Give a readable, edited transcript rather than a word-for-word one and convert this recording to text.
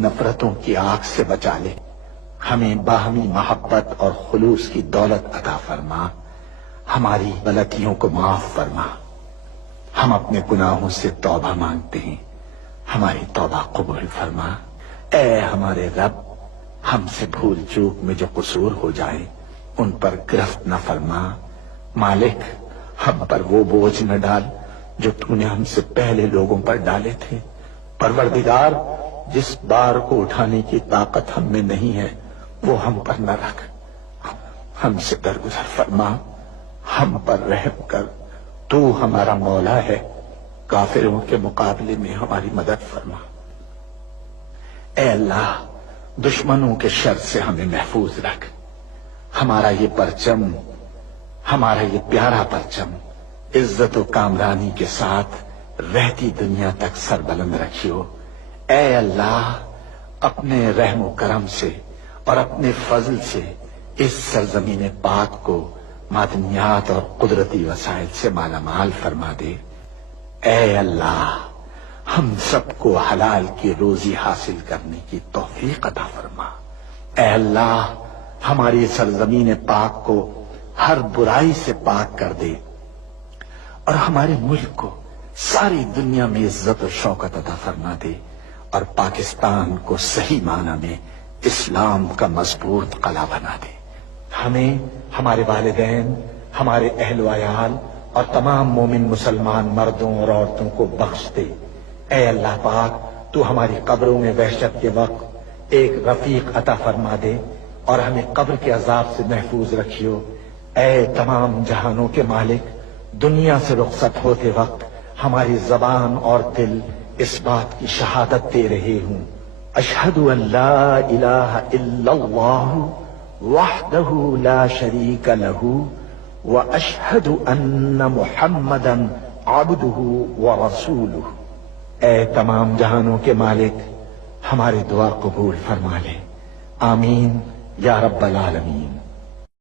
نفرتوں کی آگ سے بچا لے، ہمیں باہمی محبت اور خلوص کی دولت عطا فرما، ہماری غلطیوں کو معاف فرما۔ ہم اپنے گناہوں سے توبہ مانگتے ہیں، ہماری توبہ قبول فرما۔ اے ہمارے رب، ہم سے بھول چوک میں جو قصور ہو جائے ان پر گرفت نہ فرما۔ مالک، ہم پر وہ بوجھ نہ ڈال جو تو نے ہم سے پہلے لوگوں پر ڈالے تھے۔ پروردگار، جس بار کو اٹھانے کی طاقت ہم میں نہیں ہے وہ ہم پر نہ رکھ، ہم سے درگزر فرما، ہم پر رحم کر۔ تو ہمارا مولا ہے، کافروں کے مقابلے میں ہماری مدد فرما۔ اے اللہ، دشمنوں کے شر سے ہمیں محفوظ رکھ۔ ہمارا یہ پرچم، ہمارا یہ پیارا پرچم عزت و کامرانی کے ساتھ رہتی دنیا تک سر بلند رکھیو۔ اے اللہ، اپنے رحم و کرم سے اور اپنے فضل سے اس سرزمین پاک کو معدنیات اور قدرتی وسائل سے مالا مال فرما دے۔ اے اللہ، ہم سب کو حلال کی روزی حاصل کرنے کی توفیق عطا فرما۔ اے اللہ، ہماری سرزمین پاک کو ہر برائی سے پاک کر دے اور ہمارے ملک کو ساری دنیا میں عزت و شوکت عطا فرما دے، اور پاکستان کو صحیح معنی میں اسلام کا مضبوط قلعہ بنا دے۔ ہمیں، ہمارے والدین، ہمارے اہل و عیال اور تمام مومن مسلمان مردوں اور عورتوں کو بخش دے۔ اے اللہ پاک، تو ہماری قبروں میں وحشت کے وقت ایک رفیق عطا فرما دے اور ہمیں قبر کے عذاب سے محفوظ رکھیو۔ اے تمام جہانوں کے مالک، دنیا سے رخصت ہوتے وقت ہماری زبان اور دل اس بات کی شہادت دے رہے ہوں، اشہد ان لا الہ الا اللہ وحدہ لا شریک لہ واشہد ان محمدا عبدہ ورسولہ۔ اے تمام جہانوں کے مالک، ہماری دعا قبول فرما لے، آمین یا رب العالمین۔